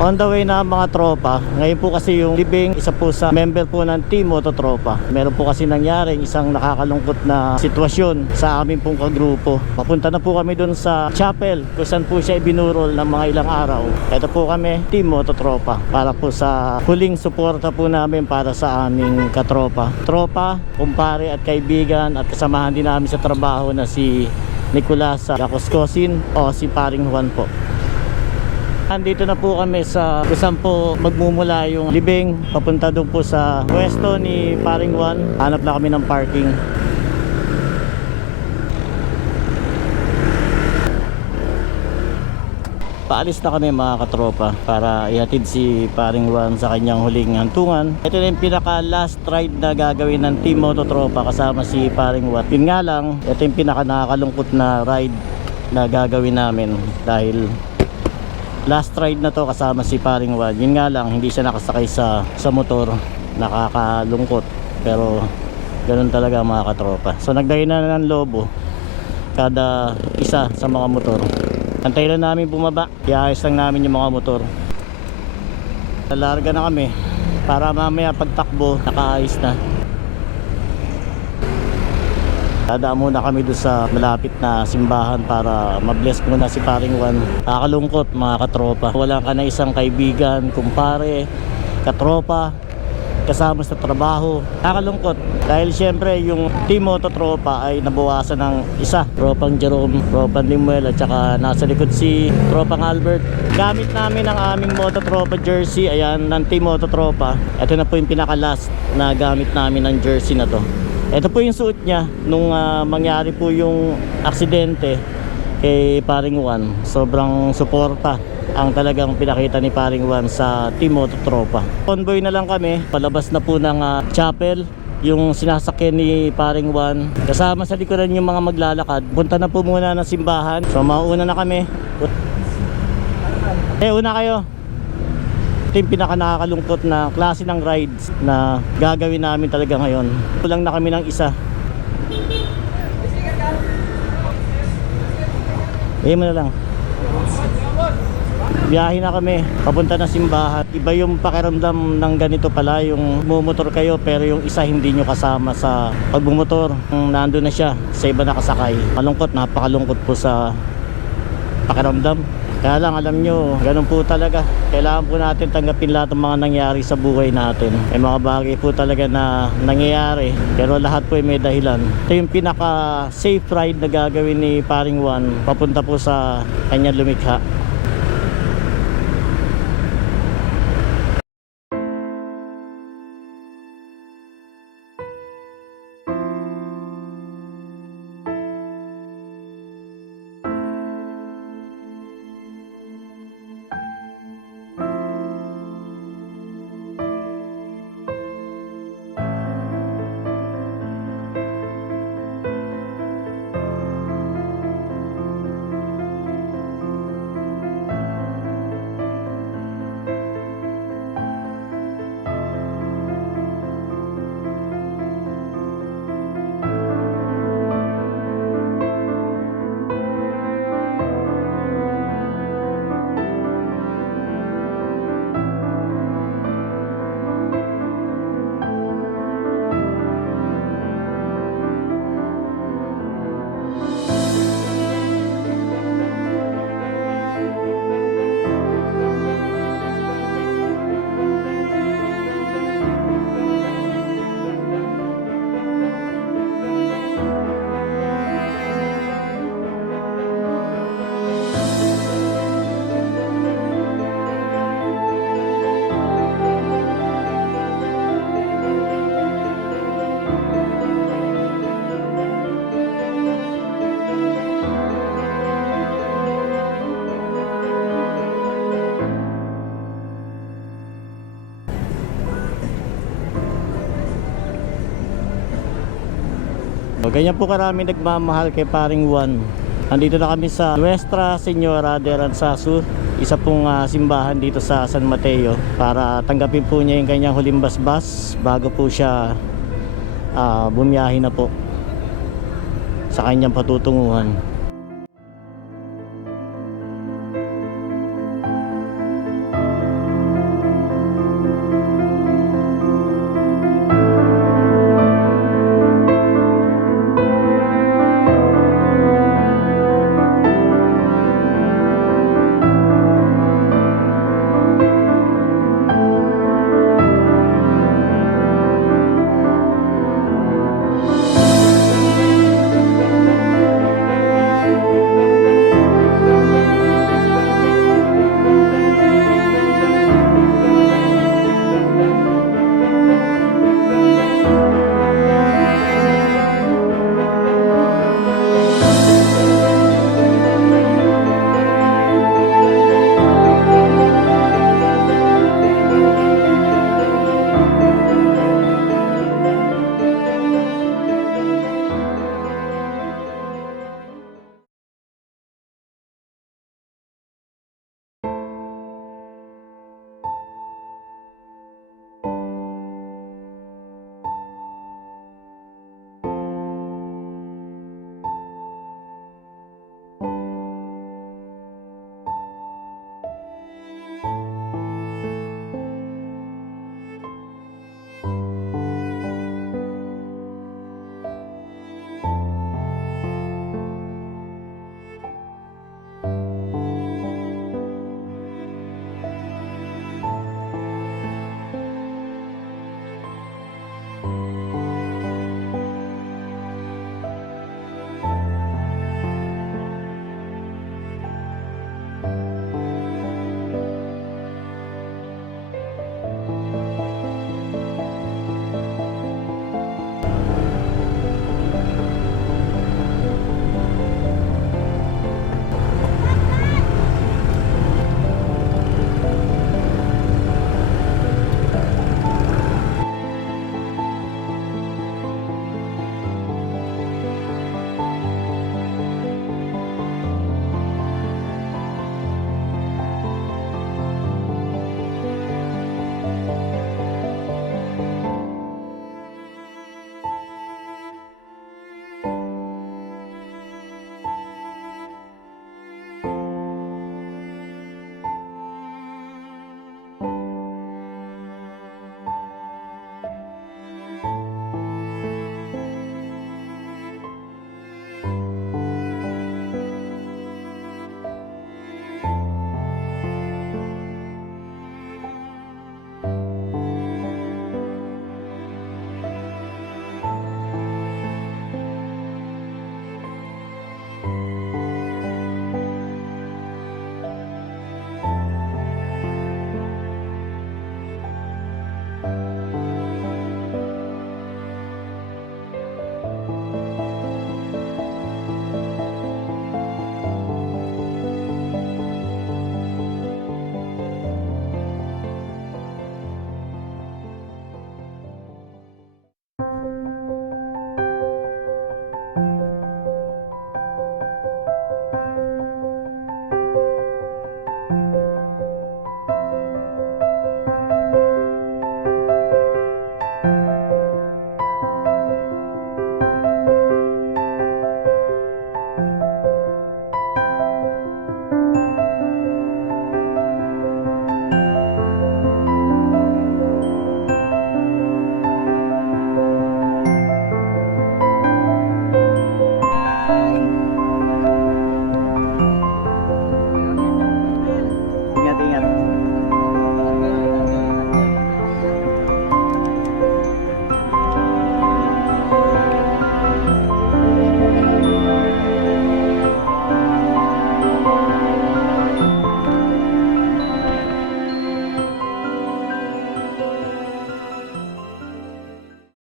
On the way na mga tropa. Ngayon po kasi yung libing, isa po sa member po ng Team Mototropa. Meron po kasi nangyari isang nakakalungkot na sitwasyon sa aming pong kagrupo. Papunta na po kami dun sa chapel kung saan po siya ibinurol ng mga ilang araw. Ito po kami, Team Mototropa, para po sa huling suporta po namin para sa aming katropa. Tropa, kumpare at kaibigan at kasamahan din namin sa trabaho na si Nicolas Yakoskosin o si Paring Juan po. Andito na po kami sa kung po magmumula yung libing papunta doon po sa pwesto ni Paring Juan. Hanap na kami ng parking. Paalis na kami mga katropa para ihatid si Paring Juan sa kanyang huling hantungan. Ito na yung pinaka last ride na gagawin ng Team Mototropa kasama si Paring Juan. Yun nga lang, ito yung pinaka nakakalungkot na ride na gagawin namin dahil last ride na to kasama si Paring Juan. Yun nga lang, hindi siya nakasakay sa motor. Nakakalungkot, pero ganun talaga mga katropa. So nagdahin na ng lobo kada isa sa mga motor. Antay lang namin bumaba, iayos lang namin yung mga motor. Larga na kami para mamaya pagtakbo nakaayos na. Dadaan muna kami doon sa malapit na simbahan para mabless muna si Paring Juan. Nakakalungkot mga katropa. Wala ka na isang kaibigan, kumpare, katropa, kasama sa trabaho. Nakakalungkot dahil syempre yung Team Mototropa ay nabawasan ng isa. Tropang Jerome, Tropang Limuel at saka nasa likod si Tropang Albert. Gamit namin ang aming Mototropa jersey. Ayan, ng Team Mototropa. Ito na po yung pinaka last na gamit namin ng jersey na to. Ito po yung suot niya nung mangyari po yung aksidente kay Paring Juan. Sobrang suporta ang talagang pinakita ni Paring Juan sa Team Mototropa. Convoy na lang kami, palabas na po ng chapel yung sinasakyan ni Paring Juan. Kasama sa likuran yung mga maglalakad. Punta na po muna ng simbahan. So mauna na kami. Una kayo. Ito yung pinaka nakakalungkot na klase ng rides na gagawin namin talaga ngayon. Kulang na kami ng isa. Mo na lang. Biyahe na kami, papunta na simbahan. Iba yung pakiramdam ng ganito pala, yung mumotor kayo pero yung isa hindi nyo kasama sa pagbumotor. Nandun na siya, sa iba nakasakay. Malungkot, napakalungkot po sa pakiramdam. Kaya lang alam nyo, ganun po talaga. Kailangan po natin tanggapin lahat ng mga nangyari sa buhay natin. May mga bagay po talaga na nangyayari, pero lahat po ay may dahilan. Ito yung pinaka safe ride na gagawin ni Paring Juan papunta po sa kanyang lumikha. Ganyan po karami nagmamahal kay Paring Juan. Andito na kami sa Nuestra Señora de Aranzazu, isa pong simbahan dito sa San Mateo, para tanggapin po niya yung kanyang huling basbas bago po siya bumiyahe na po sa kanyang patutunguhan.